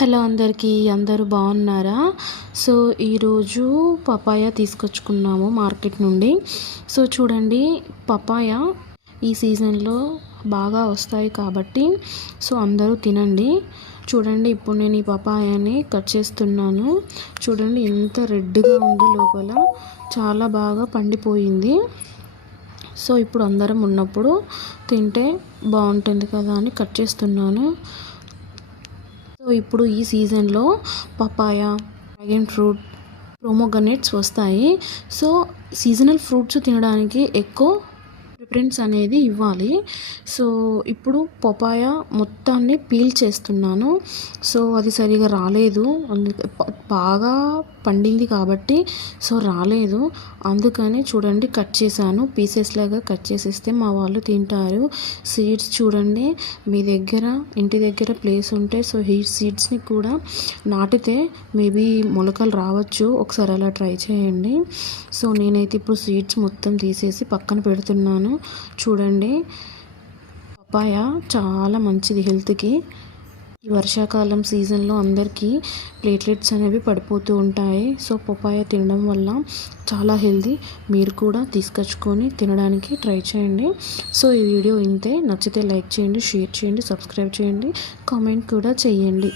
Hello అందరికీ, అందరూ బాగున్నారా? సో ఈరోజు పపాయ తీసుకొచ్చుకున్నాము మార్కెట్ నుండి. సో చూడండి, పపాయ ఈ సీజన్లో బాగా వస్తాయి కాబట్టి సో అందరూ తినండి. చూడండి, ఇప్పుడు నేను ఈ పపాయని కట్ చేస్తున్నాను. చూడండి ఎంత రెడ్గా ఉందో, లోపల చాలా బాగా పండిపోయింది. సో ఇప్పుడు అందరం ఉన్నప్పుడు తింటే బాగుంటుంది కదా అని కట్ చేస్తున్నాను. సో ఇప్పుడు ఈ సీజన్లో పపాయ, డ్రాగన్ ఫ్రూట్, ప్రోమోగ్రనేట్స్ వస్తాయి. సో సీజనల్ ఫ్రూట్స్ తినడానికి ఎక్కువ ప్రిఫరెన్స్ అనేది ఇవ్వాలి. సో ఇప్పుడు పపాయ మొత్తాన్ని పీల్ చేస్తున్నాను. సో అది సరిగా రాలేదు, బాగా పండింది కాబట్టి సో రాలేదు. అందుకని చూడండి కట్ చేశాను, పీసెస్ లాగా కట్ చేసేస్తే మా వాళ్ళు తింటారు. సీడ్స్ చూడండి, మీ దగ్గర ఇంటి దగ్గర ప్లేస్ ఉంటే సో ఈ సీడ్స్ని కూడా నాటితే మేబీ మొలకలు రావచ్చు. ఒకసారి అలా ట్రై చేయండి. సో నేనైతే ఇప్పుడు సీడ్స్ మొత్తం తీసేసి పక్కన పెడుతున్నాను. చూడండి, పపాయ చాలా మంచిది హెల్త్కి. ఈ వర్షాకాలం సీజన్లో అందరికీ ప్లేట్లెట్స్ అనేవి పడిపోతూ ఉంటాయి. సో పపాయ తినడం వల్ల చాలా హెల్తీ. మీరు కూడా తీసుకొచ్చుకొని తినడానికి ట్రై చేయండి. సో ఈ వీడియో ఇంతే. నచ్చితే లైక్ చేయండి, షేర్ చేయండి, సబ్స్క్రైబ్ చేయండి, కామెంట్ కూడా చేయండి.